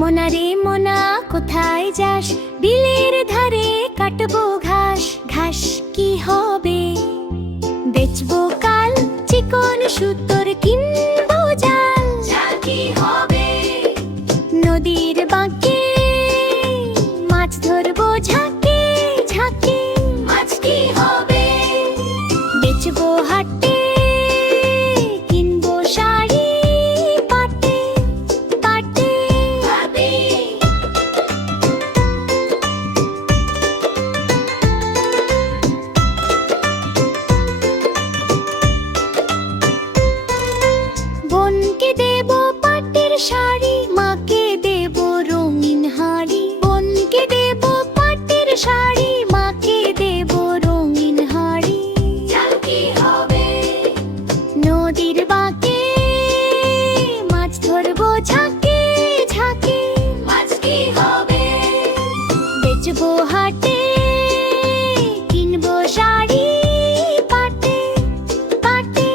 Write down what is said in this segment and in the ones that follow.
মোনারে মোনা কোথায় যাস? বিলের ধারে কাটবো ঘাস। ঘাস কি হবে? বেচবো কাল, চিকন সুতোর কিনবো জাল। জাল কি হবে? নদীর বাঁকে মাছ ধরবো ঝাঁকে ঝাঁকে। মাছ কি হবে? বেচবো হাটে, কিনবো শাড়ি পাটে পাটে। বোনকে দেব পাটের শাড়ি, মাকে দেব রঙিন হাড়ি। বোনকে দেব পাটের শাড়ি, মাকে দেব রঙিন হাড়ি। জাল কি হবে? নদীর বাঁকে মাছ ধরবো ঝাঁকে ঝাঁকে। মাছ কি হবে? বেচবো হাটে, কিনবো শাড়ি পাটে পাটে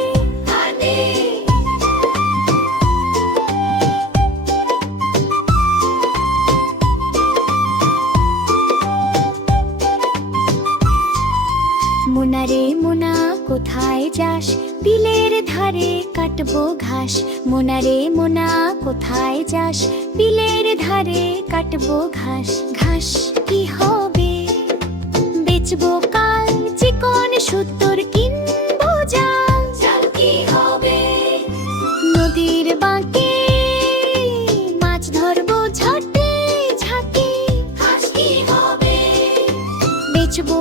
পাটে। মোনারে মোনা কোথায় যাস? বিলের ধারে কাটবো ঘাস। মোনারে মোনা কোথায় যাস? বিলের ধারে কাটবো ঘাস। ঘাস কি হবে? বেচবো কাল, চিকন সুতোর কিনবো জাল। জাল কি হবে? নদীর বাঁকে মাছ ধরবো ঝাঁকে ঝাঁকে। ঘাস কি হবে? বেচবো